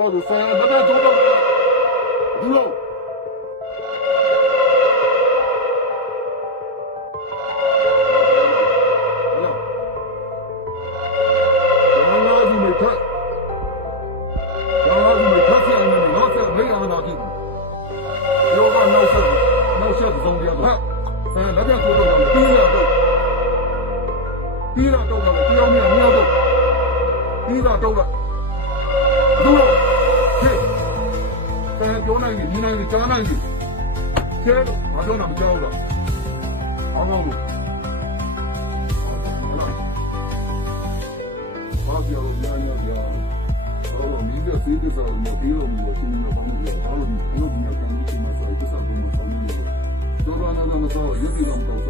တော့ဆိုဆယ်လက်လက်ကျိုးတော့ဘူးလို့ဘာလာဒီမေထက်ဘာလာဒီမေထက်ဆိုင်နေတော့ဆက်မေးရနာကြည့်ယောကနောက်ဆက်နောက်ဆက်သုံးပြတော့ဆယ်လက်လက်ကျိုးတော့ပြီးရတော့ပြီးရတော့တရားမရမြောက်တော့ပြီးတာတော့ဘူးလို့ဟဲ့ ဆယ်ပြောနိုင်ပြီဒီနိုင်ပြီကြားနိုင်ပြီကဲမပြောနိုင်မကြောက်တော့အောင်အောင်လို့ဘာပြောလို့ညာညာညာတော့မိတဲ့စေးတဲ့စားလို့ပြောလို့မျိုးချင်းနေတော့ဘာလို့လဲဘာလို့ဒီလိုမျိုးကန်လို့ဒီမှာစားတဲ့စားလို့ဆောင်းနေလဲတော့တော့တော့တော့ရုပ်ရည်တော့တော့တော့တော့ဘယ်လိုလဲဒီလိုဒီလိုလည်းမသိဘူးဒီစားပြပြတော့တော့ဒီမှာတော့ဒီတော့